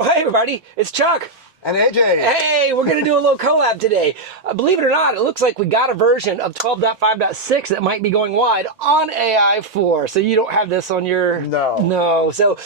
Well, hey everybody, it's Chuck. And AJ. Hey, we're going to do a little collab today. Believe it or not, it looks like we got a version of 12.5.6 that might be going wide on AI4. So you don't have this on your... No. So...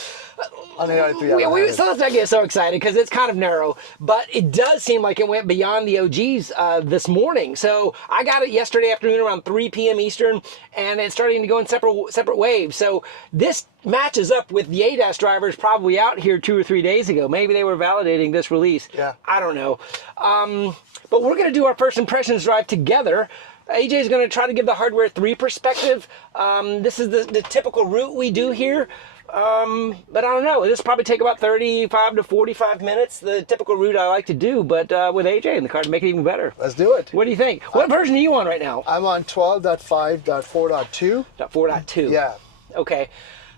on AI3, so let's not get so excited because it's kind of narrow, but it does seem like it went beyond the OGs this morning. So I got it yesterday afternoon around 3 p.m. Eastern, and it's starting to go in separate waves. So this matches up with the ADAS drivers probably out here 2 or 3 days ago. Maybe they were validating this release. Yeah. I don't know. But we're going to do our first impressions drive together. AJ is going to try to give the hardware 3 perspective. This is the typical route we do here. But I don't know, this will probably take about 35 to 45 minutes, the typical route I like to do, but with AJ in the car to make it even better. Let's do it. What do you think? What version are you on right now? I'm on 12.5.4.2. 4.2. Yeah. Okay.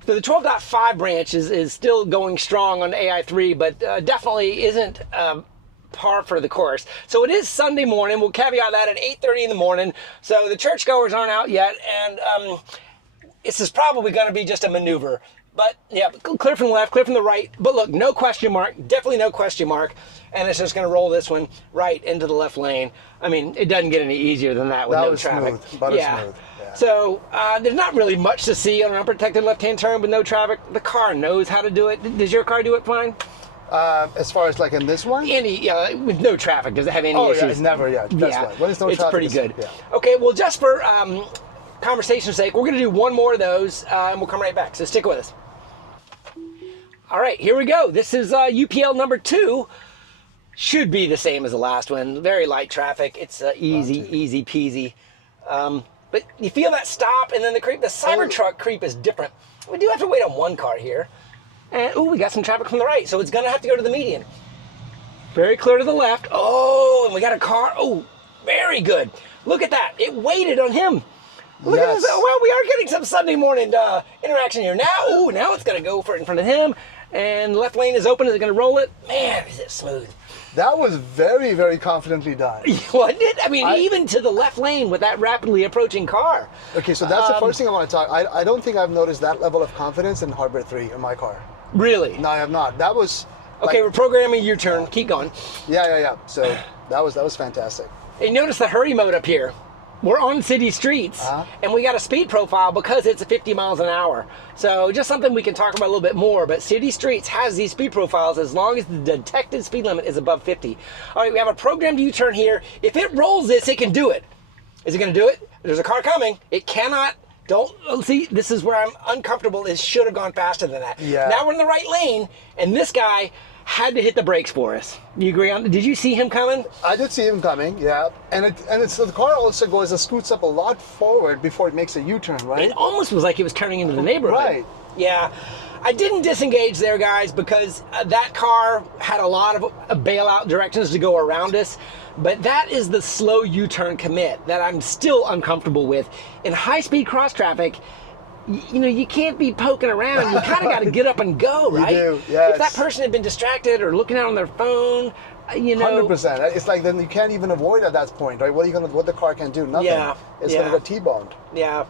So the 12.5 branch is still going strong on AI3, but definitely isn't par for the course. So it is Sunday morning. We'll caveat that at 8:30 in the morning. So the churchgoers aren't out yet, and this is probably going to be just a maneuver. But yeah, clear from the left, clear from the right. But look, no question mark, definitely no question mark. And it's just going to roll this one right into the left lane. I mean, it doesn't get any easier than that with no traffic. Smooth, butter smooth. Yeah. So there's not really much to see on an unprotected left-hand turn with no traffic. The car knows how to do it. Does your car do it fine? As far as like in this one? With no traffic, does it have any issues? Oh, yeah, never, yeah. That's right. When it's no it's traffic, pretty good. Yeah. Okay, well, just for conversation's sake, we're going to do one more of those, and we'll come right back. So stick with us. All right, here we go. This is UPL number 2. Should be the same as the last one. Very light traffic. It's easy peasy. But you feel that stop, and then the creep. The CyberTruck creep is different. We do have to wait on one car here. And, we got some traffic from the right, so it's going to have to go to the median. Very clear to the left. Oh, and we got a car. Oh, very good. Look at that. It waited on him. Look at this. Oh, well, we are getting some Sunday morning interaction here. Now, now it's going to go for it in front of him. And the left lane is open. Is it going to roll it? Man, is it smooth. That was very, very confidently done. Wasn't it? I mean, even to the left lane with that rapidly approaching car. Okay, so that's the first thing I want to talk. I don't think I've noticed that level of confidence in Hardware 3 in my car. Really? No, I have not. That was... Okay, we're programming your turn. Keep going. Yeah. So that was fantastic. And notice the hurry mode up here. We're on city streets, and we got a speed profile because it's 50 miles an hour. So just something we can talk about a little bit more, but city streets has these speed profiles as long as the detected speed limit is above 50. All right, we have a programmed U-turn here. If it rolls this, it can do it. Is it going to do it? There's a car coming. It cannot. See, this is where I'm uncomfortable. It should have gone faster than that. Yeah. Now we're in the right lane, and this guy had to hit the brakes for us. You agree on? Did you see him coming? I did see him coming, yeah. And the car also scoots up a lot forward before it makes a U-turn, right? It almost was like it was turning into the neighborhood. Right. Yeah. I didn't disengage there, guys, because that car had a lot of bailout directions to go around us. But that is the slow U-turn commit that I'm still uncomfortable with. In high-speed cross traffic, you can't be poking around. You kind of got to get up and go, right? You do, yes. If that person had been distracted or looking out on their phone, 100%. It's like then you can't even avoid at that point, right? What the car can do? Nothing. Yeah. It's going to get T-boned. Yeah.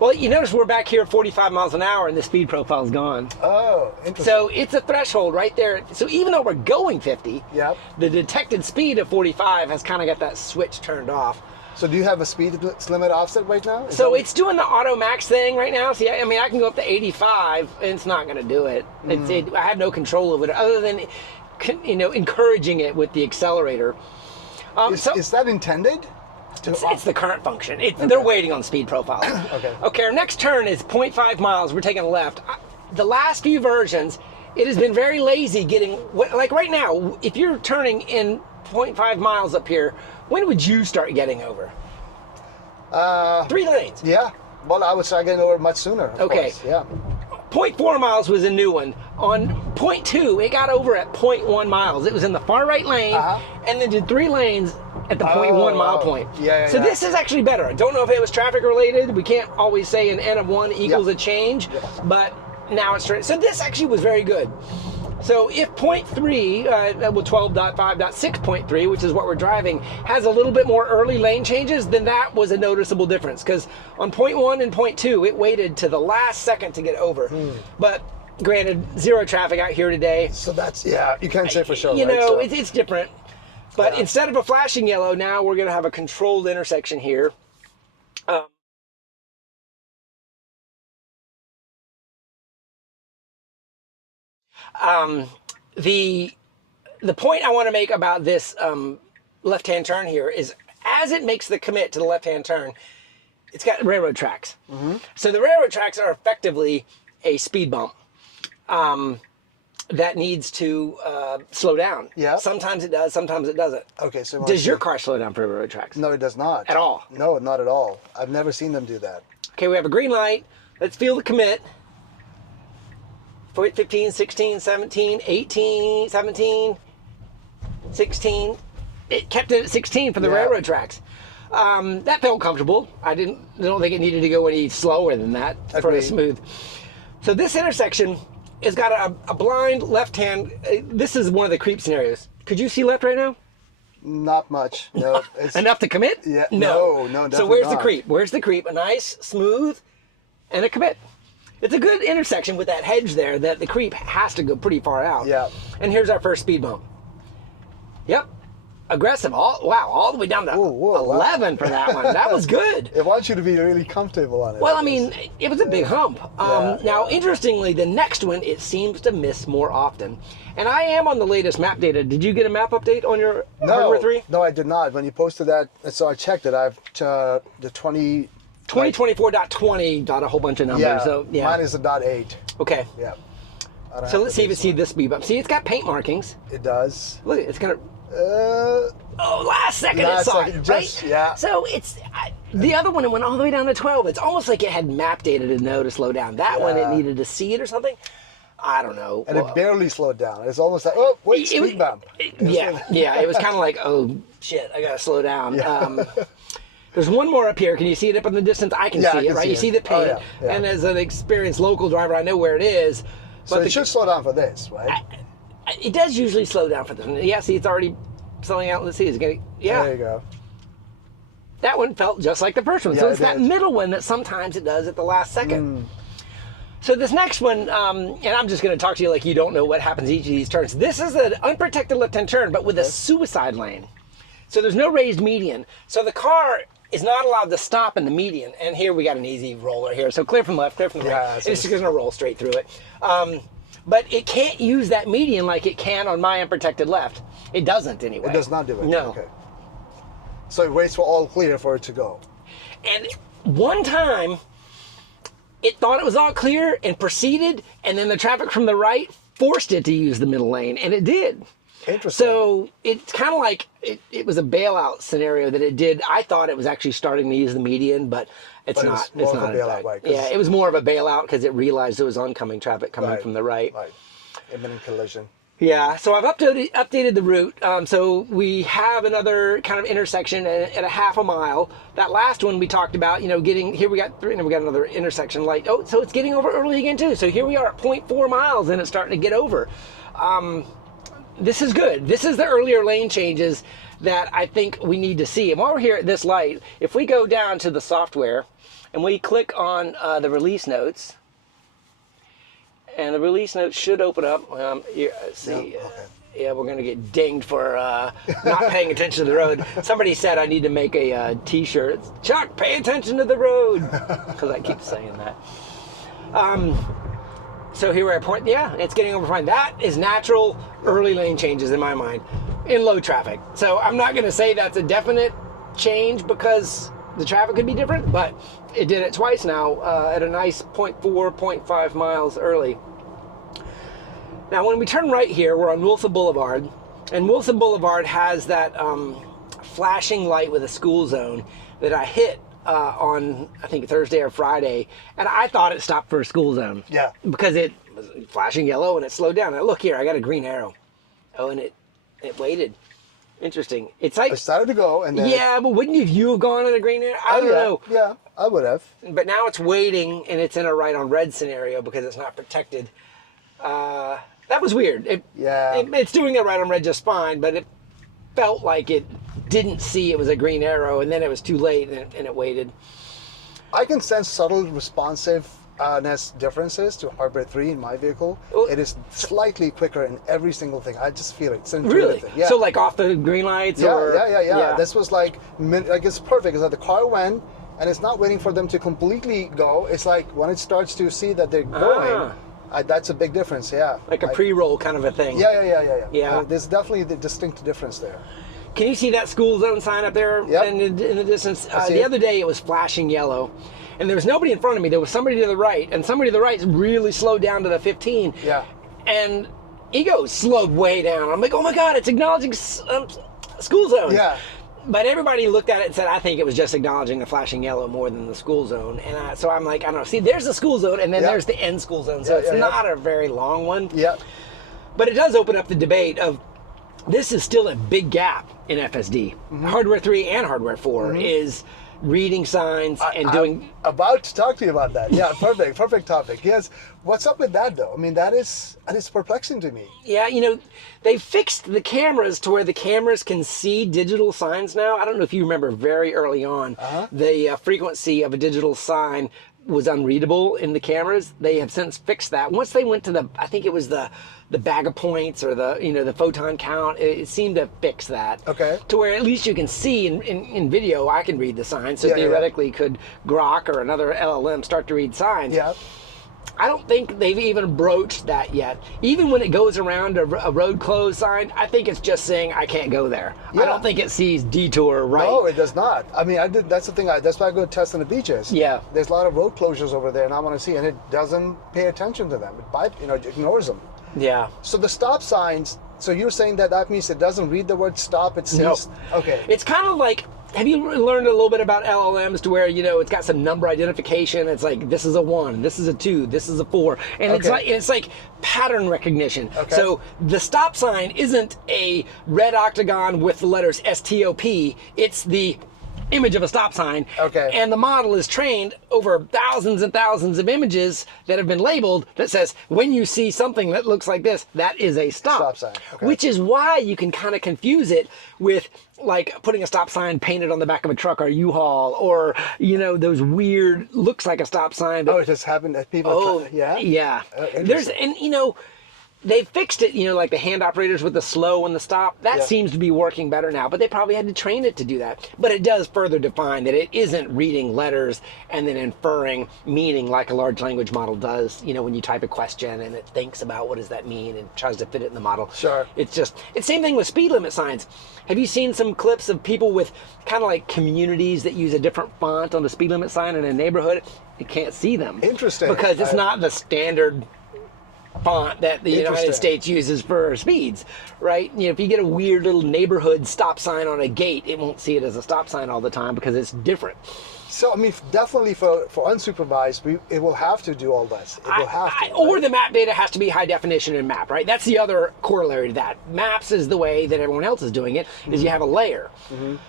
Well, you notice we're back here at 45 miles an hour and the speed profile's gone. Oh, interesting. So it's a threshold right there. So even though we're going 50, the detected speed of 45 has kind of got that switch turned off. So do you have a speed limit offset right now? So it's doing the auto max thing right now. See, I mean, I can go up to 85 and it's not going to do it. I have no control over it other than, encouraging it with the accelerator. Is that intended? It's the current function. They're waiting on speed profile. Okay, our next turn is 0.5 miles. We're taking a left. The last few versions, it has been very lazy getting, like right now, if you're turning in 0.5 miles up here, when would you start getting over? 3 lanes. Yeah. Well, I would start getting over much sooner. Okay. Course. Yeah. 0.4 miles was a new one. On 0.2, it got over at 0.1 miles. It was in the far right lane, and then did 3 lanes at the 0.1 mile point. So this is actually better. I don't know if it was traffic related. We can't always say an N of 1 equals a change, but now it's straight. So this actually was very good. So if 0.3, 12.5.6.3, which is what we're driving, has a little bit more early lane changes, then that was a noticeable difference. Because on 0.1 and 0.2, it waited to the last second to get over. But Granted, zero traffic out here today. So that's, yeah, you can't say for sure, You right? know, So- it's different. But instead of a flashing yellow, now we're going to have a controlled intersection here. The point I want to make about this left-hand turn here is as it makes the commit to the left-hand turn, it's got railroad tracks. So the railroad tracks are effectively a speed bump that needs to slow down. Yeah. Sometimes it does, sometimes it doesn't. Okay, so Does your car slow down for railroad tracks? No, it does not. At all? No, not at all. I've never seen them do that. Okay, we have a green light. Let's feel the commit. 15, 16, 17, 18, 17, 16. It kept it at 16 for the railroad tracks. That felt comfortable. I don't think it needed to go any slower than that for a smooth. So this intersection has got a blind left-hand. This is one of the creep scenarios. Could you see left right now? Not much. No. It's, Enough to commit? Yeah. No. No, So where's the not. creep? Where's the creep? A nice, smooth, and a commit. It's a good intersection with that hedge there that the creep has to go pretty far out. Yeah. And here's our first speed bump. Yep. Aggressive. All the way down to 11 for that one. That was good. It wants you to be really comfortable on it. Well, I mean, it was a big hump. Now, interestingly, the next one, it seems to miss more often. And I am on the latest map data. Did you get a map update on your hardware 3? No, I did not. When you posted that, so I checked it. I've the 2024.20 got a whole bunch of numbers. Yeah, So, yeah. mine is a .8. Okay. Yeah. So let's see if it sees this speed bump. See, it's got paint markings. It does. Look, it's gonna. Uh, Last second it last saw second, it, just- right? yeah. So it's the other one. It went all the way down to 12. It's almost like it had map data to know to slow down. That one, it Yeah. needed to see it or something. I don't know. and it barely slowed down. It's almost like, oh, wait, speed bump. Yeah. It was kind of like, oh shit, I gotta slow down. There's one more up here. Can you see it up in the distance? I can Yeah, see I it, can right? see You it. see the paint. Oh, yeah. And as an experienced local driver, I know where it is. So it should slow down for this, right? It does usually slow down for this one. Yeah, see, it's already slowing out. Let's see, it's getting, There you go. That one felt just like the first one. So Yeah, it's it that did. middle one that sometimes it does at the last second. So this next one, and I'm just going to talk to you like you don't know what happens each of these turns. This is an unprotected left-hand turn, but with a suicide lane. So there's no raised median. So the car is not allowed to stop in the median. And here we got an easy roller here. So clear from left, clear from the right. so It's just going to roll straight through it. But it can't use that median like it can on my unprotected left. It doesn't anyway. It does not do it. No. Okay. So it waits for all clear for it to go. And one time, it thought it was all clear and proceeded, and then the traffic from the right forced it to use the middle lane, and it did. Interesting. So it's kind of like it was a bailout scenario that it did. I thought it was actually starting to use the median, but it's But not. it's more It's of a not. bailout, right, 'cause- Yeah, it was more of a bailout because it realized there was oncoming traffic coming Right, from the right. Right. Imminent collision. Yeah, so I've updated the route. So we have another kind of intersection at a half a mile. That last one we talked about, getting here we got three, and we got another intersection light. Oh, so it's getting over early again too. So here we are at 0.4 miles, and it's starting to get over. This is good. This is the earlier lane changes that I think we need to see. And while we're here at this light, if we go down to the software and we click on the release notes. And the release notes should open up. Let's see. Yeah, okay. Yeah, we're going to get dinged for not paying attention to the road. Somebody said I need to make a T-shirt. Chuck, pay attention to the road. Because I keep saying that. So here we're at point. Yeah, it's getting over fine. That is natural early lane changes in my mind in low traffic. So I'm not going to say that's a definite change because the traffic could be different, but it did it twice now at a nice 0.4, 0.5 miles early. Now, when we turn right here, we're on Wilson Boulevard, and Wilson Boulevard has that flashing light with a school zone that I hit on, I think, Thursday or Friday, and I thought it stopped for a school zone. Yeah. Because it was flashing yellow and it slowed down. Now, look here, I got a green arrow. Oh, and it waited. Interesting. It's like, It started to go, and then yeah, but wouldn't you have gone on a green arrow? I don't know. Yeah, I would have. But now it's waiting, and it's in a right on red scenario because it's not protected. That was weird. It's doing it right on red just fine, but it felt like it didn't see it was a green arrow, and then it was too late, and it waited. I can sense subtle responsive differences to Hardware 3 in my vehicle. Oh, It is slightly quicker in every single thing. I just feel it. It's an Really? intuitive thing. Yeah. So like off the green lights? Yeah, or? yeah. This was like it's perfect. It's like the car went, and it's not waiting for them to completely go. It's like when it starts to see that they're going, that's a big difference. Yeah. Like a pre-roll kind of a thing. Yeah. There's definitely the distinct difference there. Can you see that school zone sign up there in the distance? The other day it was flashing yellow. And there was nobody in front of me. There was somebody to the right, and somebody to the right really slowed down to the 15. Yeah. And Ego slowed way down. I'm like, oh my God, it's acknowledging school zone. Yeah. But everybody looked at it and said, I think it was just acknowledging the flashing yellow more than the school zone. And so I'm like, I don't know. See, there's the school zone, and then there's the end school zone. So it's not a very long one. Yeah. But it does open up the debate of this is still a big gap in FSD. Hardware 3 and Hardware 4 is reading signs and doing... I'm about to talk to you about that. Yeah, perfect topic. Yes. What's up with that though? I mean, that is perplexing to me. Yeah, they fixed the cameras to where the cameras can see digital signs now. I don't know if you remember very early on, the frequency of a digital sign was unreadable in the cameras. They have since fixed that. Once they went to I think it was the bag of points or the photon count, it seemed to fix that. Okay. To where at least you can see in video, I can read the signs. So theoretically could Grok or another LLM start to read signs. Yeah. I don't think they've even broached that yet. Even when it goes around a road closed sign, I think it's just saying I can't go there. Yeah. I don't think it sees detour right. No, it does not. I mean, that's the thing. That's why I go test on the beaches. Yeah. There's a lot of road closures over there, and I want to see, and it doesn't pay attention to them. It ignores them. Yeah. So the stop signs. So you're saying that means it doesn't read the word stop. It says okay. It's kind of like, have you learned a little bit about LLMs to where it's got some number identification? It's like this is a 1, this is a 2, this is a 4, and it's like pattern recognition. Okay. So the stop sign isn't a red octagon with the letters STOP. It's the image of a stop sign. Okay. And the model is trained over thousands and thousands of images that have been labeled that says when you see something that looks like this, that is a stop sign. Okay. Which is why you can kind of confuse it with like putting a stop sign painted on the back of a truck or U-Haul, or those weird looks like a stop sign. It just happened that people. Yeah. There's they fixed it, like the hand operators with the slow and the stop. That seems to be working better now, but they probably had to train it to do that. But it does further define that it isn't reading letters and then inferring meaning like a large language model does, when you type a question and it thinks about what does that mean and tries to fit it in the model. Sure. It's same thing with speed limit signs. Have you seen some clips of people with kind of like communities that use a different font on the speed limit sign in a neighborhood? You can't see them. Interesting. Because it's not the standard font that the United States uses for speeds, right? If you get a weird little neighborhood stop sign on a gate, it won't see it as a stop sign all the time because it's different. So, I mean, definitely for unsupervised, it will have to do all this. It will have to. Or the map data has to be high definition in map, right? That's the other corollary to that. Maps is the way that everyone else is doing it, is you have a layer.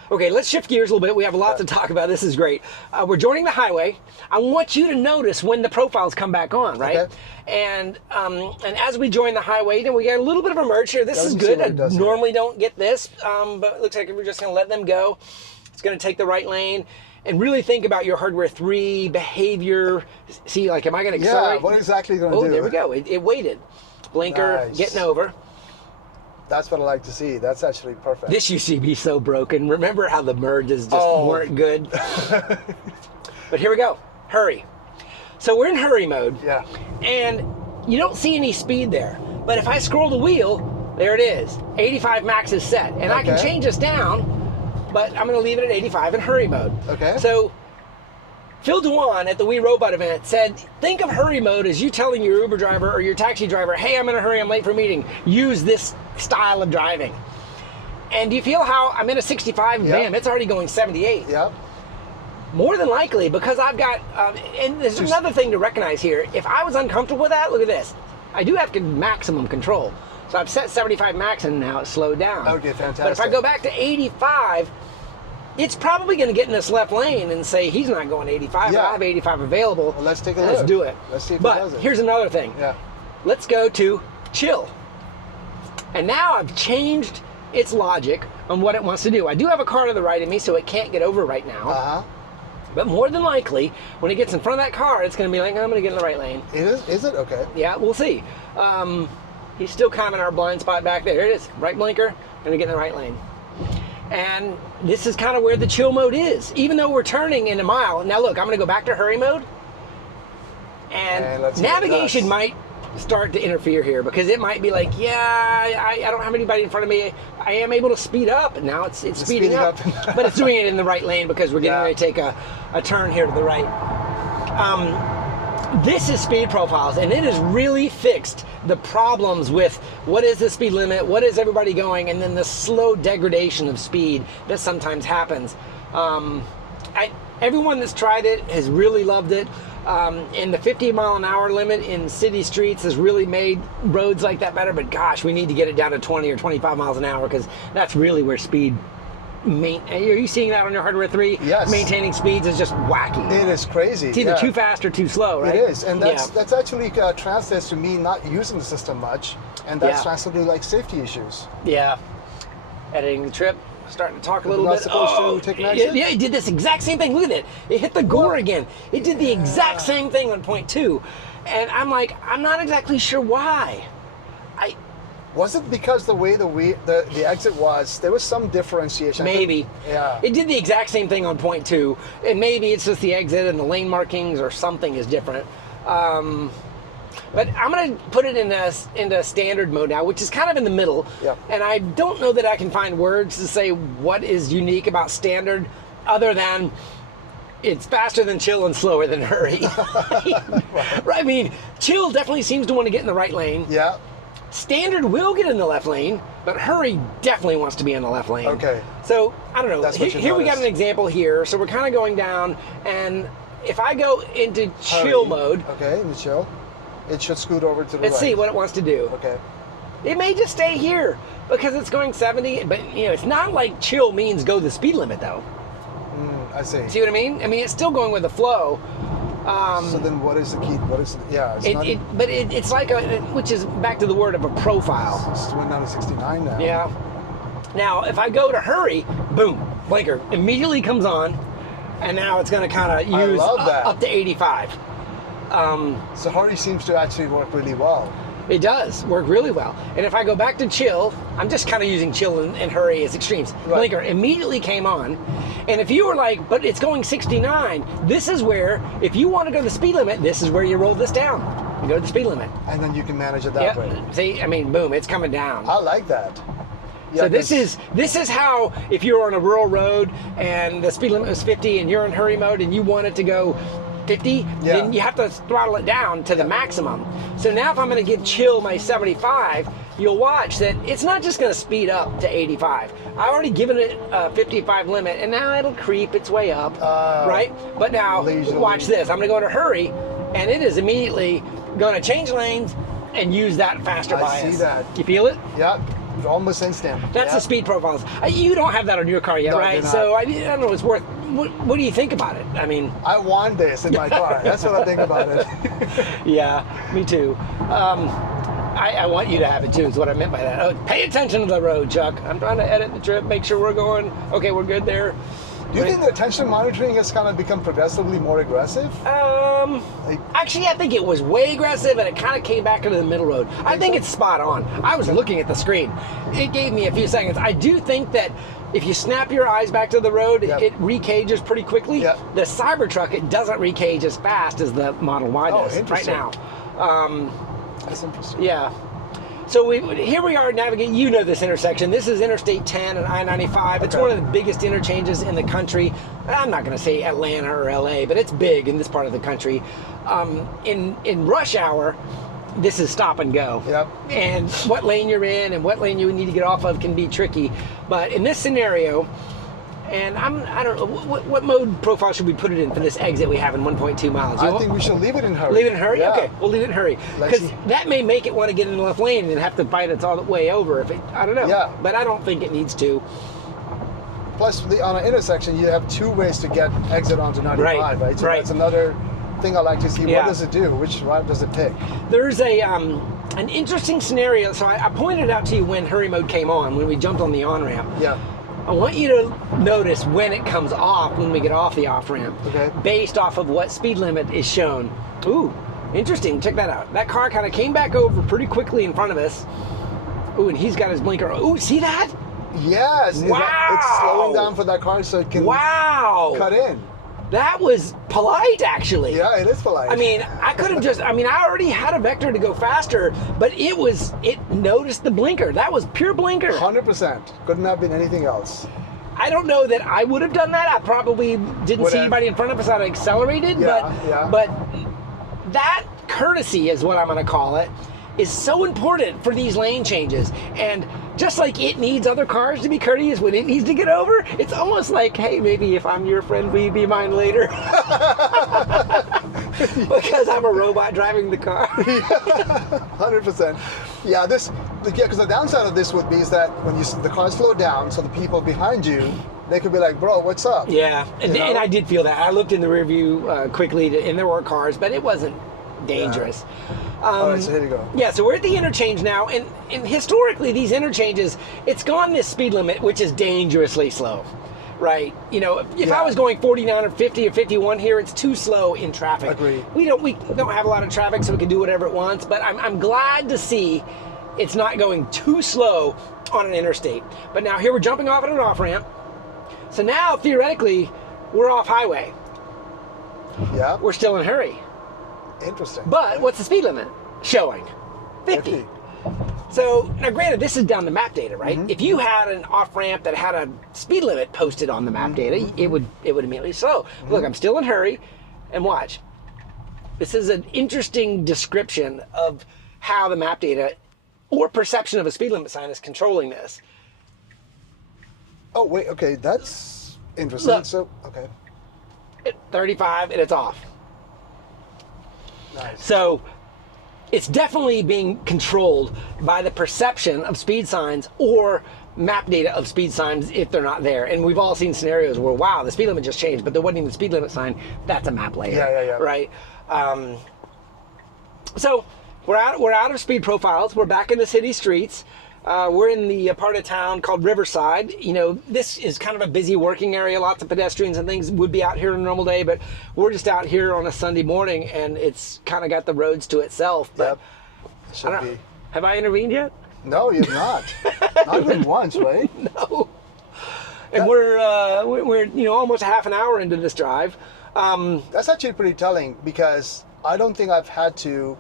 Okay, let's shift gears a little bit. We have a lot to talk about. This is great. We're joining the highway. I want you to notice when the profiles come back on, right? Okay. And as we join the highway, we get a little bit of a merge here. This is good. I normally don't get this, but it looks like we're just going to let them go. It's going to take the right lane. And really think about your Hardware 3 behavior. See, like, am I going to accelerate? Yeah, what exactly are you going to do? Oh, there we go. It waited. Blinker, Nice. Getting over. That's what I like to see. That's actually perfect. This used to be so broken. Remember how the merges just weren't good? But here we go. Hurry. So we're in hurry mode. Yeah. And you don't see any speed there. But if I scroll the wheel, there it is. 85 max is set. And I can change this down, but I'm going to leave it at 85 in hurry mode. Okay. So Phil Dewan at the We Robot event said, think of hurry mode as you telling your Uber driver or your taxi driver, hey, I'm in a hurry, I'm late for a meeting. Use this style of driving. And do you feel how I'm in a 65, bam, it's already going 78. Yep. More than likely, because I've got, and there's another thing to recognize here. If I was uncomfortable with that, look at this. I do have maximum control. So I've set 75 max and now it's slowed down. Okay, fantastic. But if I go back to 85, it's probably going to get in this left lane and say he's not going 85, but I have 85 available. Well, let's take a look. Let's do it. Let's see if it does But it. here's another thing. Yeah. Let's go to chill. And now I've changed its logic on what it wants to do. I do have a car to the right of me, so it can't get over right now. But more than likely, when he gets in front of that car, it's going to be like, I'm going to get in the right lane. Is it? Okay. Yeah, we'll see. He's still kind of in our blind spot back there. It is. Right blinker, going to get in the right lane. And this is kind of where the chill mode is. Even though we're turning in a mile. Now look, I'm going to go back to hurry mode. And navigation might start to interfere here because it might be like, yeah, I don't have anybody in front of me. I am able to speed up, and now it's speeding up. But it's doing it in the right lane because we're getting ready to take a turn here to the right. This is speed profiles, and it has really fixed the problems with what is the speed limit, what is everybody going, and then the slow degradation of speed that sometimes happens. Everyone that's tried it has really loved it. And the 50-mile-an-hour limit in city streets has really made roads like that better, but gosh, we need to get it down to 20 or 25 miles an hour because that's really where speed... Are you seeing that on your hardware 3? Yes. Maintaining speeds is just wacky. It is crazy. It's either too fast or too slow, right? It is, and that's actually translates to me not using the system much, and that's translated to like safety issues. Yeah. Editing the trip, starting to talk a little bit. Supposed to take an exit? Yeah, it did this exact same thing. Look at it. It hit the gore again. It did the exact same thing on point 2. And I'm like, I'm not exactly sure why. Was it because the way the exit was, there was some differentiation? Maybe. Yeah. It did the exact same thing on point 2. And maybe it's just the exit and the lane markings or something is different. But I'm going to put it into standard mode now, which is kind of in the middle. Yeah. And I don't know that I can find words to say what is unique about standard other than it's faster than chill and slower than hurry. Right. I mean, chill definitely seems to want to get in the right lane. Yeah. Standard will get in the left lane, but hurry definitely wants to be in the left lane. Okay. So, I don't know. Here we got noticed. an example here. So we're kind of going down, and if I go into chill mode... Okay, in the chill. It should scoot over to the right. Let's see what it wants to do. Okay. It may just stay here because it's going 70, but it's not like chill means go the speed limit though. I see. See what I mean? I mean, it's still going with the flow. So then what is the key? What is it's like which is back to the word of a profile. It's went down to 69 now. Yeah. Now, if I go to hurry, boom, blinker immediately comes on, and now it's going to kind of use up to 85. So hurry seems to actually work really well. It does work really well. And if I go back to chill, I'm just kind of using chill and hurry as extremes. Right. Blinker immediately came on. And if you were like, but it's going 69, this is where, if you want to go the speed limit, this is where you roll this down. You go to the speed limit. And then you can manage it that way. See, I mean, boom, it's coming down. I like that. Yeah, so this is how, if you're on a rural road and the speed limit is 50 and you're in hurry mode and you want it to go 50, then you have to throttle it down to the maximum. So now if I'm going to give chill my 75, you'll watch that it's not just going to speed up to 85. I've already given it a 55 limit, and now it'll creep its way up, right? But now, watch this. I'm going to go to hurry, and it is immediately going to change lanes and use that faster bias. I see that. You feel it? Yeah. Almost instant. That's the speed profiles. You don't have that on your car yet, right? So I don't know. It's worth. What do you think about it? I mean, I want this in my car. That's what I think about it. Yeah, me too. I want you to have it too. Is what I meant by that. Oh, pay attention to the road, Chuck. I'm trying to edit the trip, make sure we're going. Okay, we're good there. Do you think the attention monitoring has kind of become progressively more aggressive? Actually, I think it was way aggressive, and it kind of came back into the middle road. I think it's spot on. I was looking at the screen. It gave me a few seconds. I do think that if you snap your eyes back to the road, it recages pretty quickly. The CyberTruck, it doesn't recage as fast as the Model Y does right now. That's interesting. Yeah. So here we are navigating, you know this intersection. This is Interstate 10 and I-95. It's one of the biggest interchanges in the country. I'm not going to say Atlanta or LA, but it's big in this part of the country. In rush hour, this is stop and go. Yep. And what lane you're in and what lane you need to get off of can be tricky. But in this scenario, and I don't know, what mode profile should we put it in for this exit we have in 1.2 miles? I think we should leave it in hurry. Leave it in hurry? Yeah. Okay, we'll leave it in hurry. Because that may make it want to get in the left lane and have to bite its all the way over. I don't know. Yeah. But I don't think it needs to. Plus, on an intersection, you have two ways to get exit onto 95, right? So that's another thing I like to see. What does it do? Which route does it pick? There's an interesting scenario. So I pointed out to you when hurry mode came on, when we jumped on the on-ramp. Yeah. I want you to notice when it comes off, when we get off the off-ramp, Okay. based off of what speed limit is shown. Ooh, interesting. Check that out. That car kind of came back over pretty quickly in front of us. Ooh, and he's got his blinker. Ooh, see that? Yes. Wow. It's slowing down for that car so it can cut in. That was polite, actually. Yeah, it is polite. I mean, I already had a vector to go faster, but it noticed the blinker. That was pure blinker. 100%. Couldn't have been anything else. I don't know that I would have done that. I probably didn't see anybody in front of us. I'd accelerated, but that courtesy is what I'm going to call it, is so important for these lane changes. And just like it needs other cars to be courteous when it needs to get over, it's almost like, hey, maybe if I'm your friend, will you be mine later? Because I'm a robot driving the car. 100%. Yeah, because the downside of this would be is that when the cars slow down, so the people behind you, they could be like, bro, what's up? Yeah, and I did feel that. I looked in the rear view quickly, and there were cars, but it wasn't dangerous. Yeah. All right, so here you go. Yeah, so we're at the interchange now, and historically, these interchanges, it's gone this speed limit, which is dangerously slow, right? You know, if I was going 49 or 50 or 51 here, it's too slow in traffic. Agreed. We don't have a lot of traffic, so we can do whatever it wants, but I'm glad to see it's not going too slow on an interstate. But now here we're jumping off at an off-ramp, so now, theoretically, we're off highway. Yeah. We're still in a hurry. Interesting. But what's the speed limit showing? 50. So now granted, this is down the map data, right? Mm-hmm. If you had an off-ramp that had a speed limit posted on the map data, it would immediately slow. Mm-hmm. Look, I'm still in a hurry, and watch. This is an interesting description of how the map data or perception of a speed limit sign is controlling this. Oh, wait, okay, that's interesting. Look. So, okay. 35 and it's off. Nice. So it's definitely being controlled by the perception of speed signs or map data of speed signs if they're not there. And we've all seen scenarios where, wow, the speed limit just changed, but there wasn't even a speed limit sign. That's a map layer. Yeah. Right? So we're out of speed profiles. We're back in the city streets. We're in the part of town called Riverside. You know, this is kind of a busy working area. Lots of pedestrians and things would be out here on a normal day, but we're just out here on a Sunday morning, and it's kind of got the roads to itself. But Yep. Should be. have I intervened yet? No, you've not. Not even once, right? No. And we're almost a half an hour into this drive. That's actually pretty telling because I don't think I've had to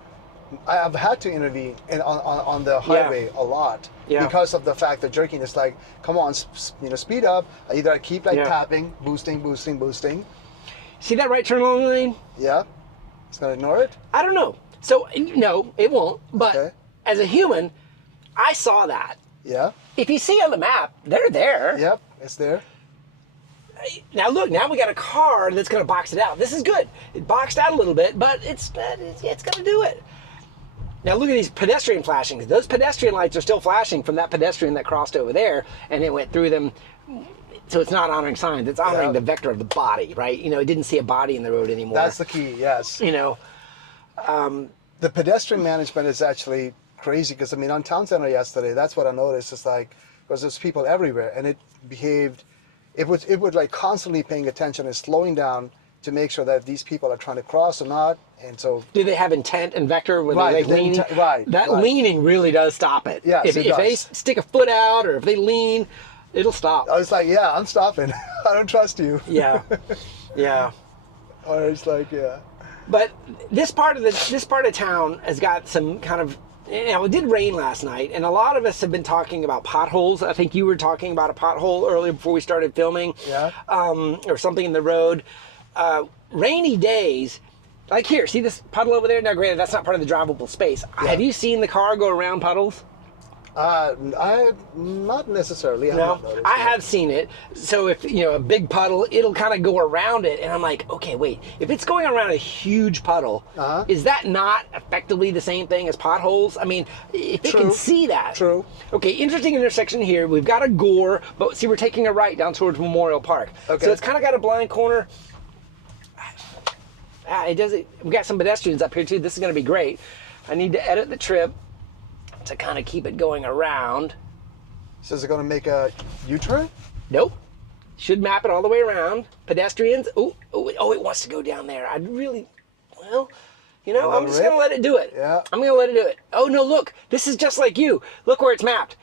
intervene on the highway a lot because of the fact that jerking is like, come on, speed up. Either I keep tapping, boosting. See that right turn lane? Yeah, it's gonna ignore it. I don't know. So no, it won't. But as a human, I saw that. Yeah. If you see on the map, they're there. Yep, it's there. Now look, now we got a car that's going to box it out. This is good. It boxed out a little bit, but it's going to do it. Now look at these pedestrian flashings. Those pedestrian lights are still flashing from that pedestrian that crossed over there, and it went through them. So it's not honoring signs. It's honoring the vector of the body, right? You know, it didn't see a body in the road anymore. That's the key, yes. You know. The pedestrian management is actually crazy because, I mean, on Town Center yesterday, that's what I noticed. It's like, because there's people everywhere, and it behaved, it would like constantly paying attention and slowing down to make sure that these people are trying to cross or not. And so, do they have intent and vector when they like leaning? That leaning really does stop it. Yes, if they stick a foot out or if they lean, it'll stop. I was like, yeah, I'm stopping. I don't trust you. Yeah, yeah. Or it's like, yeah. But this part of town has got some kind of, it did rain last night, and a lot of us have been talking about potholes. I think you were talking about a pothole earlier before we started filming. Yeah. Or something in the road. Rainy days, like here, see this puddle over there? Now granted, that's not part of the drivable space. Yeah. Have you seen the car go around puddles? Not necessarily. No, I have seen it. So if, a big puddle, it'll kind of go around it. And I'm like, okay, wait, if it's going around a huge puddle, is that not effectively the same thing as potholes? I mean, if it can see that. True. Okay, interesting intersection here. We've got a gore, but see, we're taking a right down towards Memorial Park. Okay. So it's kind of got a blind corner. We got some pedestrians up here too. This is going to be great. I need to edit the trip to kind of keep it going around. So is it going to make a U-turn? Nope. Should map it all the way around. Pedestrians. Oh, it wants to go down there. I'd really, well, you know, I'm just going to let it do it. Yeah. I'm going to let it do it. Oh, no, look. This is just like you. Look where it's mapped.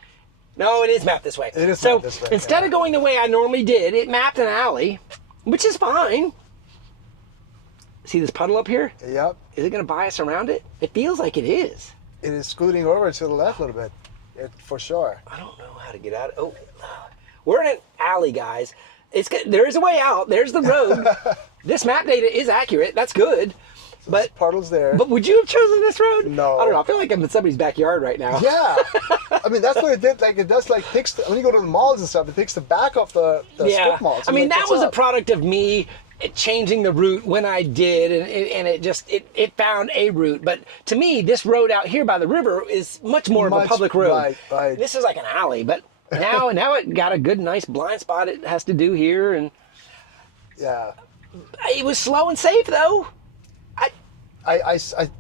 No, it is mapped this way. It is so mapped this way. Instead of going the way I normally did, it mapped an alley, which is fine. See this puddle up here? Yep. Is it going to bias around it? It feels like it is. It is scooting over to the left a little bit, for sure. I don't know how to get out. Oh, we're in an alley, guys. There is a way out. There's the road. This map data is accurate. That's good. So but puddle's there. But would you have chosen this road? No. I don't know. I feel like I'm in somebody's backyard right now. Yeah. I mean, that's what it did. Like, it does, like, picks, when you go to the malls and stuff, it picks the back of the strip malls. I mean, that was a product of me changing the route when I did, and it found a route. But to me, this road out here by the river is much more of a public road. Right. This is like an alley, but now it got a good, nice blind spot it has to do here, and yeah, it was slow and safe though.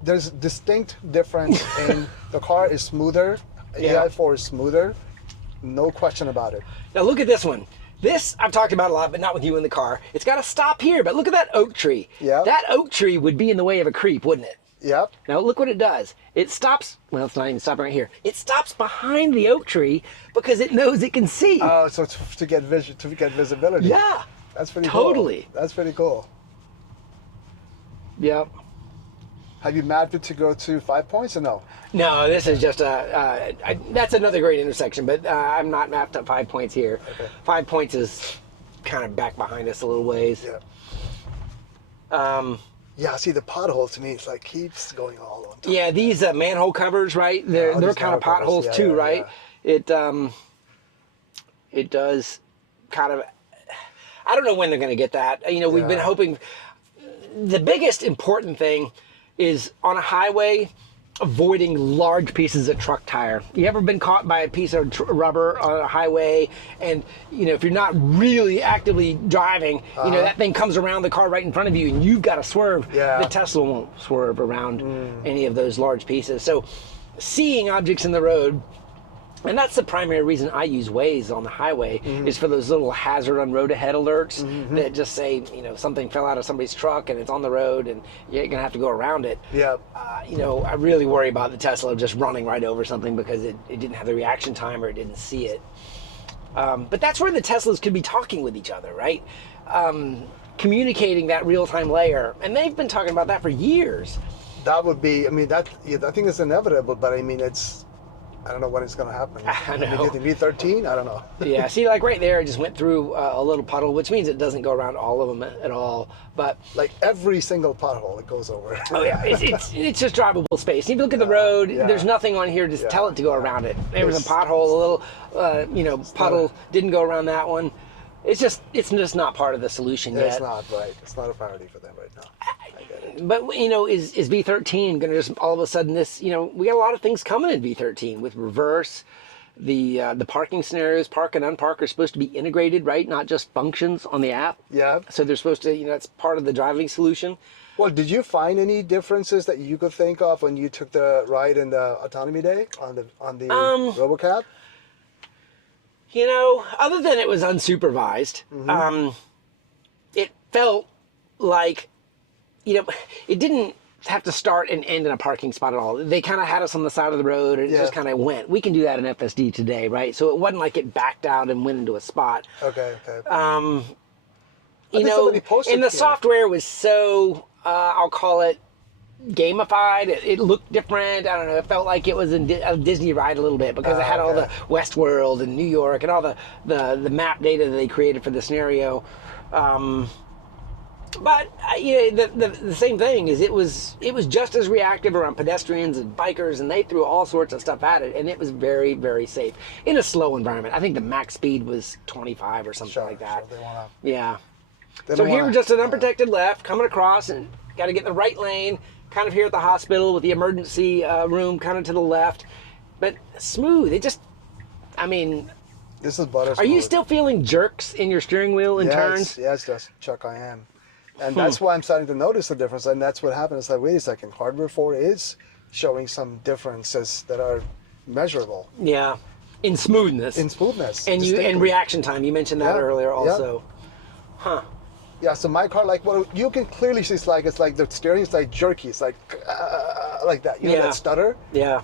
There's a distinct difference in the car is smoother. Yeah. AI4 is smoother, no question about it. Now look at this one. This I've talked about a lot, but not with you in the car. It's got to stop here, but look at that oak tree. Yeah. That oak tree would be in the way of a creep, wouldn't it? Yep. Now look what it does. It stops, well, it's not even stopping right here. It stops behind the oak tree because it knows it can see. Oh, so to get visibility. Yeah. That's pretty cool. Totally. That's pretty cool. Yep. Have you mapped it to go to 5 points or no? No, this is just that's another great intersection, but I'm not mapped up 5 points here. Okay. 5 points is kind of back behind us a little ways. Yeah. Yeah, see the pothole to me, it's like keeps going all on top. Yeah, these manhole covers, right? They're kind of potholes too, right? Yeah. It does kind of. I don't know when they're going to get that. You know, we've been hoping. The biggest important thing is on a highway, avoiding large pieces of truck tire. You ever been caught by a piece of rubber on a highway, and you know, if you're not really actively driving, you know, that thing comes around the car right in front of you and you've got to swerve. Yeah. The Tesla won't swerve around any of those large pieces. So seeing objects in the road, and that's the primary reason I use Waze on the highway, is for those little hazard on road ahead alerts that just say, you know, something fell out of somebody's truck and it's on the road and you're going to have to go around it. Yeah. You know, I really worry about the Tesla just running right over something because it didn't have the reaction time or it didn't see it. But that's where the Teslas could be talking with each other, right? Communicating that real-time layer. And they've been talking about that for years. That would be, I mean, I think it's inevitable, but I mean, I don't know when it's going to happen. I know. Maybe V13? I don't know. Yeah, see, like right there, it just went through a little puddle, which means it doesn't go around all of them at all. But like every single pothole it goes over. oh yeah, it's just drivable space. If you look at the road, there's nothing on here to tell it to go around it. There was a pothole, a little puddle, didn't go around that one. It's just not part of the solution yet. It's not, right. It's not a priority for them right now. But, you know, is V13 going to just all of a sudden this, you know, we got a lot of things coming in V13 with reverse, the parking scenarios, park and unpark are supposed to be integrated, right? Not just functions on the app. Yeah. So they're supposed to, you know, it's part of the driving solution. Well, did you find any differences that you could think of when you took the ride in the autonomy day on the RoboCab? You know, other than it was unsupervised, it felt like, you know, it didn't have to start and end in a parking spot at all. They kind of had us on the side of the road and it just kind of went. We can do that in FSD today, right? So it wasn't like it backed out and went into a spot. Okay. You know, and the software was so, I'll call it gamified. It looked different. I don't know. It felt like it was a Disney ride a little bit because it had all the Westworld and New York and all the map data that they created for the scenario. But you know, the same thing is it was just as reactive around pedestrians and bikers, and they threw all sorts of stuff at it, and it was very, very safe in a slow environment. I think the max speed was 25 or something like that. Yeah. So here we're just an unprotected left coming across, and got to get in the right lane. Kind of here at the hospital with the emergency room, kind of to the left, but smooth. It just, I mean. This is butter. Are you still feeling jerks in your steering wheel in turns? Yes, Chuck, I am. And that's why I'm starting to notice the difference. And that's what happened. It's like, wait a second, hardware 4 is showing some differences that are measurable. Yeah. in smoothness. In smoothness. And distinctly. reaction time. You mentioned that earlier also. Huh. Yeah, so my car, like, what you can clearly see, it's like the steering is like jerky. It's like that. You know, that stutter. Yeah.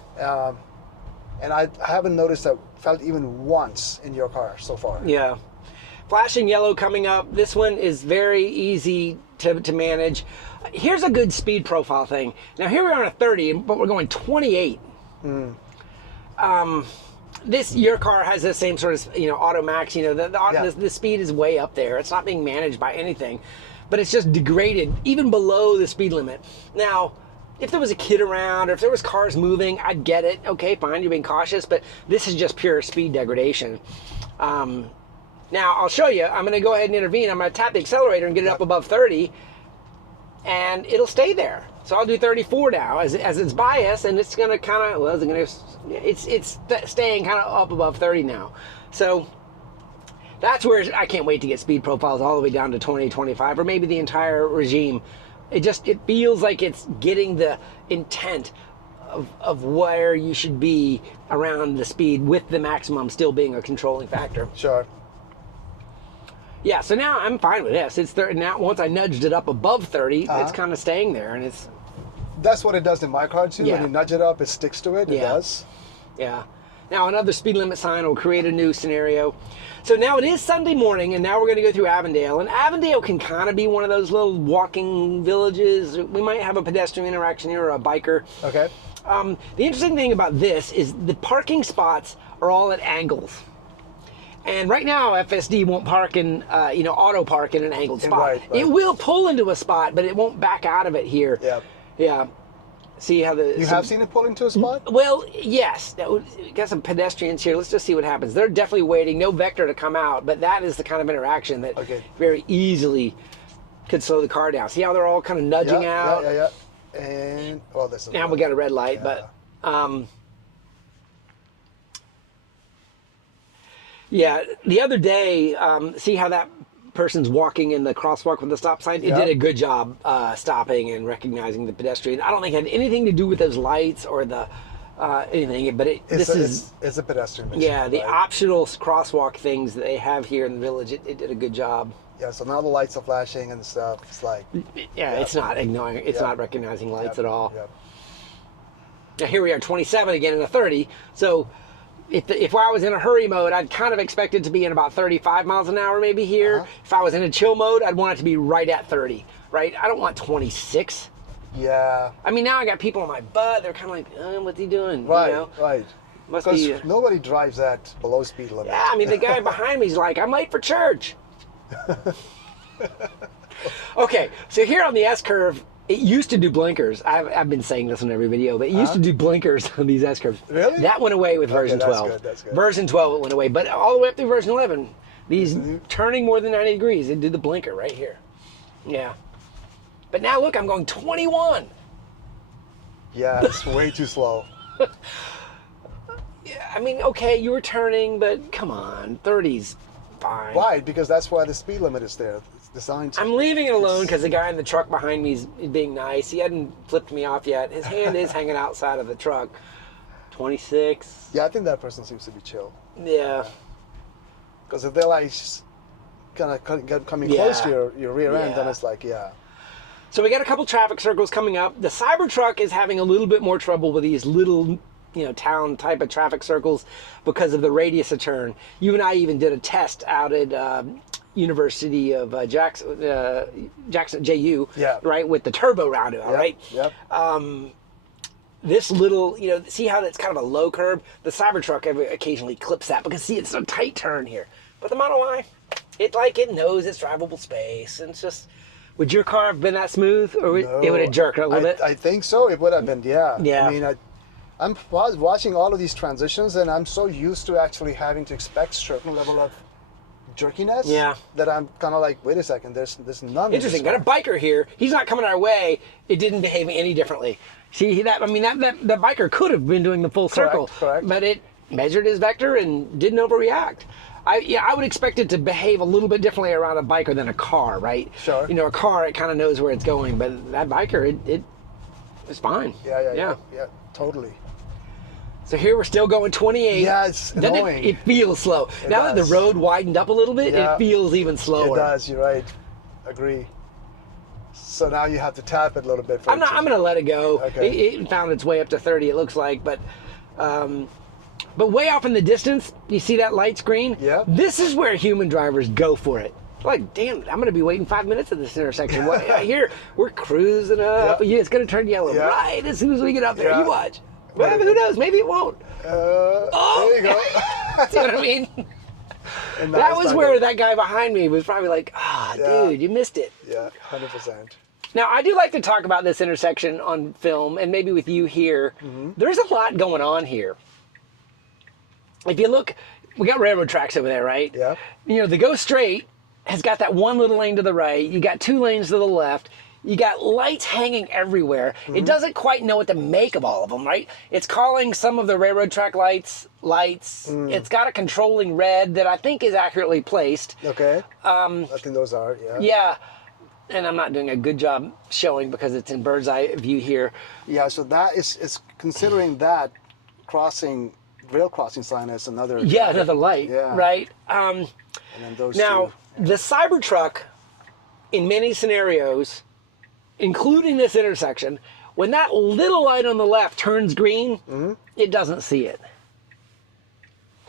And I haven't noticed that felt even once in your car so far. Yeah. Flashing yellow coming up. This one is very easy to manage. Here's a good speed profile thing. Now here we are on a 30, but we're going 28. Your car has the same sort of, auto max. The speed is way up there. It's not being managed by anything, but it's just degraded even below the speed limit. Now, if there was a kid around or if there was cars moving, I'd get it. Okay, fine, you're being cautious, but this is just pure speed degradation. Now, I'll show you. I'm going to go ahead and intervene. I'm going to tap the accelerator and get it up above 30, and it'll stay there. So I'll do 34 now as its bias, and it's going to kind of, it's staying kind of up above 30 now. So that's where I can't wait to get speed profiles all the way down to 20, 25, or maybe the entire regime. It feels like it's getting the intent of where you should be around the speed, with the maximum still being a controlling factor. Sure. Yeah, so now I'm fine with this. It's there now. Once I nudged it up above 30, it's kind of staying there, and it's. That's what it does in my car too. Yeah. When you nudge it up, it sticks to it. It does. Yeah. Now another speed limit sign will create a new scenario. So now it is Sunday morning, and now we're going to go through Avondale. And Avondale can kind of be one of those little walking villages. We might have a pedestrian interaction here or a biker. Okay. The interesting thing about this is the parking spots are all at angles. And right now, FSD won't park in, auto park in an angled spot. Right. It will pull into a spot, but it won't back out of it here. Yeah. Yeah. See how You have seen it pull into a spot? Well, yes. We got some pedestrians here. Let's just see what happens. They're definitely waiting. No vector to come out, but that is the kind of interaction that very easily could slow the car down. See how they're all kind of nudging out? Yeah. And this is. Now we got a red light, but. Yeah, the other day, see how that person's walking in the crosswalk with the stop sign? It did a good job stopping and recognizing the pedestrian. I don't think it had anything to do with those lights or the anything, but it's a pedestrian mission. Yeah, the optional crosswalk things that they have here in the village, it did a good job. Yeah, so now the lights are flashing and stuff. It's like... it's not ignoring, it's not recognizing lights at all. Yep. Now here we are, 27 again in a 30, so... If I was in a hurry mode, I'd kind of expect it to be in about 35 miles an hour maybe here. If I was in a chill mode, I'd want it to be right at 30, right? I don't want 26. Yeah. I mean, now I got people on my butt. They're kind of like, what's he doing? Right, right. Must be... nobody drives that below speed limit. Yeah, I mean, the guy behind me is like, I'm late for church. Okay, so here on the S-curve, it used to do blinkers. I've been saying this in every video, but it used to do blinkers on these S-curves. Really? That went away with version 12. That's good. Version 12 it went away, but all the way up through version 11, these turning more than 90 degrees, it did the blinker right here. Yeah. But now look, I'm going 21. Yeah, it's way too slow. Yeah, I mean, okay, you were turning, but come on, 30's fine. Why? Because that's why the speed limit is there. It's designed to... I'm leaving it alone because the guy in the truck behind me is being nice. He hadn't flipped me off yet. His hand is hanging outside of the truck. 26. Yeah, I think that person seems to be chill. Yeah. Because if they're like kind of coming close to your rear end, then it's like, So we got a couple traffic circles coming up. The CyberTruck is having a little bit more trouble with these little, town type of traffic circles because of the radius of turn. You and I even did a test out at University of Jackson, JU, right, with the turbo roundabout, right? Yep. This little, see how it's kind of a low curb? The CyberTruck occasionally clips that because, see, it's a tight turn here. But the Model Y, it knows its drivable space, and it's just... Would your car have been that smooth, or it would have jerked a little bit? I think so. It would have been, yeah. Yeah. I mean, I'm watching all of these transitions, and I'm so used to actually having to expect certain level of jerkiness that I'm kind of like, wait a second, there's none. Interesting. Got a biker here. He's not coming our way. It didn't behave any differently. See that? I mean, that biker could have been doing the full circle, correct. But it measured his vector and didn't overreact. I would expect it to behave a little bit differently around a biker than a car, right? Sure. A car, it kind of knows where it's going, but that biker, it's fine. Yeah, totally. So here we're still going 28. Yeah, it's Doesn't annoying. It feels slow. Now that the does. road widened up a little bit, Yeah. it feels even slower. It does. You're right. Agree. So now you have to tap it a little bit. I'm going to let it go. Okay. It found its way up to 30, it looks like, but way off in the distance, you see that light screen? Yeah. This is where human drivers go for it. Like, damn, I'm going to be waiting 5 minutes at this intersection. Here, we're cruising up. Yeah. It's going to turn yellow right as soon as we get up there. Yeah. You watch. Well, who knows? Maybe it won't. There you go. See what I mean? And That it's was not where good. that guy behind me was probably like, Yeah. dude, you missed it. Yeah, 100%. Now, I do like to talk about this intersection on film, and maybe with you here. Mm-hmm. There's a lot going on here. If you look, we got railroad tracks over there, right? Yeah. You know, the go straight has got that one little lane to the right. You got 2 lanes to the left. You got lights hanging everywhere. Mm-hmm. It doesn't quite know what to make of all of them, right? It's calling some of the railroad track lights. It's got a controlling red that I think is accurately placed. Okay. I think those are, yeah. Yeah. And I'm not doing a good job showing because it's in bird's eye view here. Yeah, so that is considering that rail crossing sign as another. Yeah, another light, Yeah. right? And then those Now, two. the CyberTruck, in many scenarios, including this intersection, when that little light on the left turns green, it doesn't see it.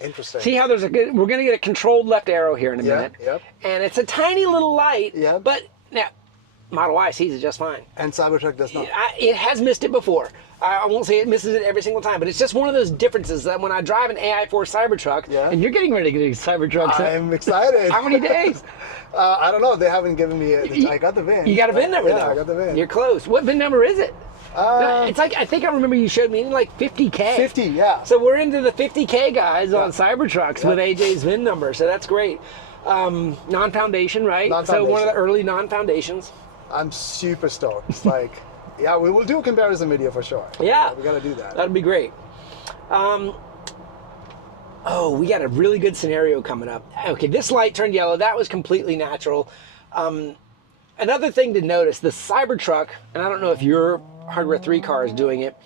Interesting. See how we're going to get a controlled left arrow here in a Yeah, minute. yep. And it's a tiny little light, Yeah. but now, Model Y sees it just fine. And CyberTruck does not. It has missed it before. I won't say it misses it every single time, but it's just one of those differences that when I drive an AI4 Cybertruck, Yeah. and you're getting ready to get a Cybertruck. I'm excited. How many days? I don't know. They haven't given me I got the VIN. You got a VIN number, though. Yeah, I got the VIN. You're close. What VIN number is it? It's like, I think I remember you showed me like 50K. 50, yeah. So we're into the 50K guys on Cybertrucks with AJ's VIN number, so that's great. Non-foundation, right? So one of the early non-foundations. I'm super stoked. It's like, yeah, we will do a comparison video for sure. Yeah. We got to do that. That'd be great. We got a really good scenario coming up. Okay, this light turned yellow. That was completely natural. Another thing to notice, the Cybertruck, and I don't know if your Hardware 3 car is doing it,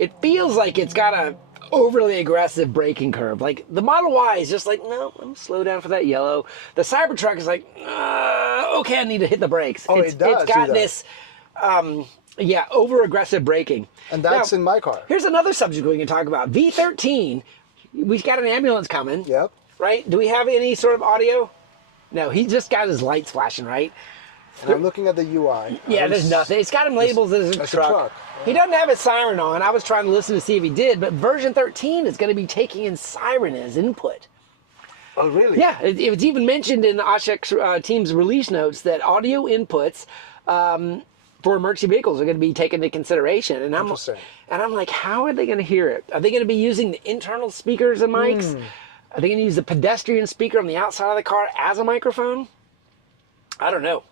it feels like it's got a overly aggressive braking curve. Like the Model Y is just like, no, I'm gonna slow down for that yellow. The Cybertruck is like, okay, I need to hit the brakes. Oh, it does It's got do that. this, over aggressive braking. And that's Now, in my car. Here's another subject we can talk about. V13, we've got an ambulance coming. Yep. Right? Do we have any sort of audio? No, he just got his lights flashing, right? And I'm looking at the UI. Yeah, there's nothing. It's got him labeled as a That's a truck. truck. He doesn't have his siren on. I was trying to listen to see if he did, but version 13 is going to be taking in siren as input. Oh, really? Yeah, it was even mentioned in the Oshek's team's release notes that audio inputs for emergency vehicles are going to be taken into consideration. And Interesting. I'm like, how are they going to hear it? Are they going to be using the internal speakers and mics? Are they going to use the pedestrian speaker on the outside of the car as a microphone? I don't know.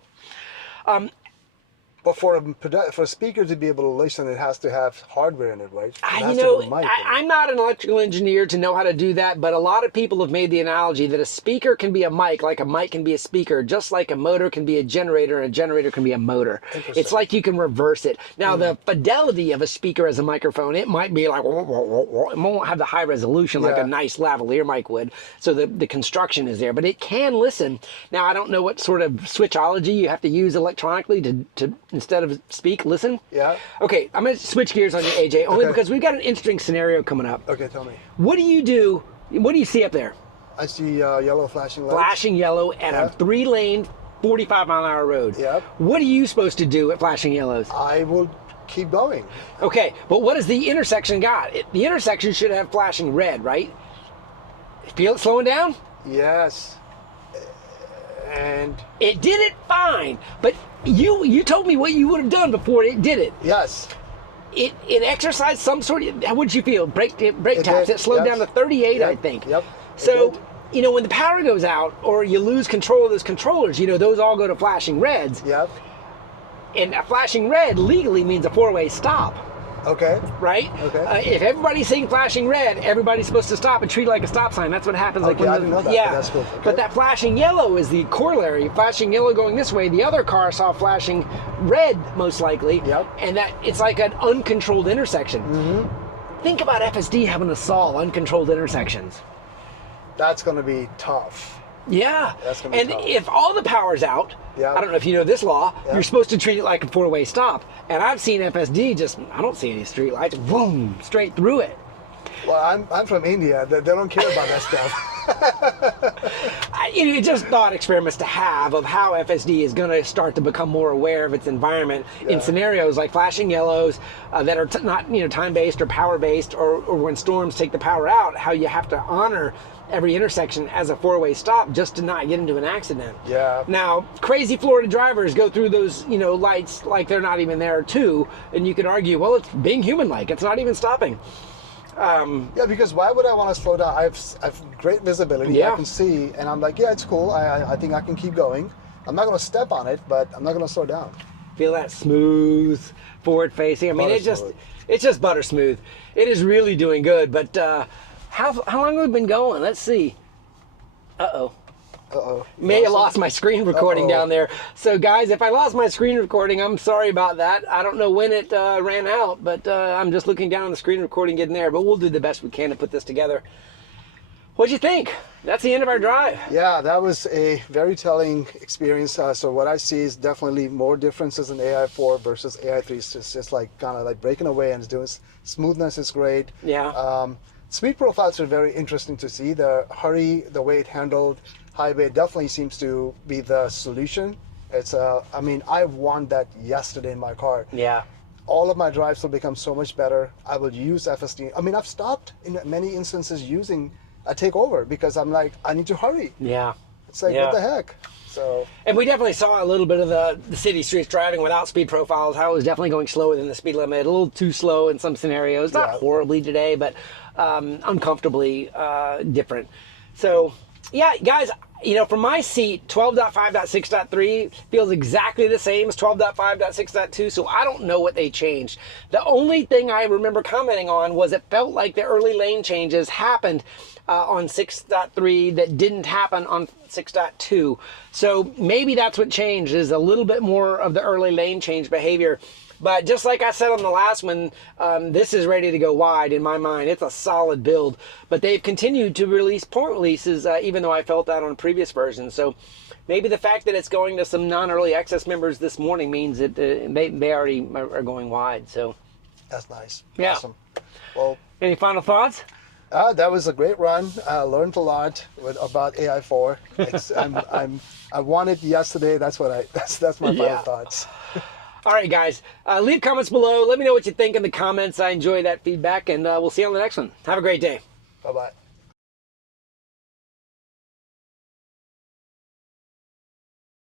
But for a speaker to be able to listen, it has to have hardware in it, right? It has You to know, have a mic in it. I'm not an electrical engineer to know how to do that, but a lot of people have made the analogy that a speaker can be a mic, like a mic can be a speaker, just like a motor can be a generator, and a generator can be a motor. It's like you can reverse it. Now, the fidelity of a speaker as a microphone, it might be like, it won't have the high resolution like a nice lavalier mic would, so the construction is there, but it can listen. Now, I don't know what sort of switchology you have to use electronically to instead of speak, listen. Yeah. Okay, I'm going to switch gears on you, AJ, only Okay. because we've got an interesting scenario coming up. Okay, tell me. What do you do? What do you see up there? I see yellow flashing lights. Flashing yellow at a 3-lane, 45-mile-an-hour road. Yep. What are you supposed to do at flashing yellows? I will keep going. Okay, but what has the intersection got? The intersection should have flashing red, right? Feel it slowing down? Yes. And It did it fine, but you told me what you would have done before it did it. yes. It exercised some sort of, how would you feel? Brake taps. did, It slowed yes. down to 38, I Yep, think. yep, it So, did. when the power goes out or you lose control of those controllers, those all go to flashing reds. Yep. And a flashing red legally means a 4-way stop, Okay. right? Okay. If everybody's seeing flashing red, everybody's supposed to stop and treat it like a stop sign. That's what happens. Okay, I didn't know that, but Yeah. that's cool. Okay. But that flashing yellow is the corollary. Flashing yellow going this way, the other car saw flashing red, most likely. Yep. And that it's like an uncontrolled intersection. Think about FSD having to solve uncontrolled intersections. That's going to be tough. Yeah, That's gonna be and tough. if all the power's out, Yeah. I don't know if you know this law, Yeah. you're supposed to treat it like a four-way stop. And I've seen FSD I don't see any street lights, boom, straight through it. Well, I'm from India. They don't care about that stuff. It's just thought experiments to have of how FSD is going to start to become more aware of its environment in scenarios like flashing yellows that are not time-based or power-based, or when storms take the power out, how you have to honor every intersection as a four-way stop just to not get into an accident. Yeah. Now, crazy Florida drivers go through those lights like they're not even there too, and you could argue, well, it's being human-like. It's not even stopping. Yeah, because why would I want to slow down? I have great visibility. Yeah. I can see, and I'm like, yeah, it's cool. I think I can keep going. I'm not going to step on it, but I'm not going to slow down. Feel that smooth forward facing. I mean, Butter smooth. it's just butter smooth. It is really doing good. But how long have we been going? Let's see. Uh-oh. Uh-oh. May have lost my screen recording down there. So guys, if I lost my screen recording, I'm sorry about that. I don't know when it ran out, but I'm just looking down on the screen recording getting there. But we'll do the best we can to put this together. What'd you think? That's the end of our drive. Yeah, that was a very telling experience. So what I see is definitely more differences in AI4 versus AI3. It's just like kind of like breaking away, and it's doing smoothness is great. Yeah. Speed profiles are very interesting to see. The hurry, the way it handled highway definitely seems to be the solution. It's I mean, I won that yesterday in my car. Yeah. All of my drives will become so much better. I will use FSD. I mean, I've stopped in many instances using a takeover because I'm like, I need to hurry. Yeah. It's like, Yeah. what the heck? So, And we definitely saw a little bit of the city streets driving without speed profiles, how it was definitely going slower than the speed limit, a little too slow in some scenarios. Not Yeah. horribly today, but uncomfortably different. So, yeah, guys, from my seat, 12.5.6.3 feels exactly the same as 12.5.6.2, so I don't know what they changed. The only thing I remember commenting on was it felt like the early lane changes happened on 6.3 that didn't happen on 6.2. So maybe that's what changed, is a little bit more of the early lane change behavior. But just like I said on the last one, this is ready to go wide in my mind. It's a solid build. But they've continued to release point releases, even though I felt that on previous versions. So maybe the fact that it's going to some non-early access members this morning means that they already are going wide. So that's nice. Yeah. Awesome. Well, any final thoughts? that was a great run. I learned a lot about AI4. I won it yesterday. That's my final thoughts. All right, guys, leave comments below. Let me know what you think in the comments. I enjoy that feedback, and we'll see you on the next one. Have a great day. Bye-bye.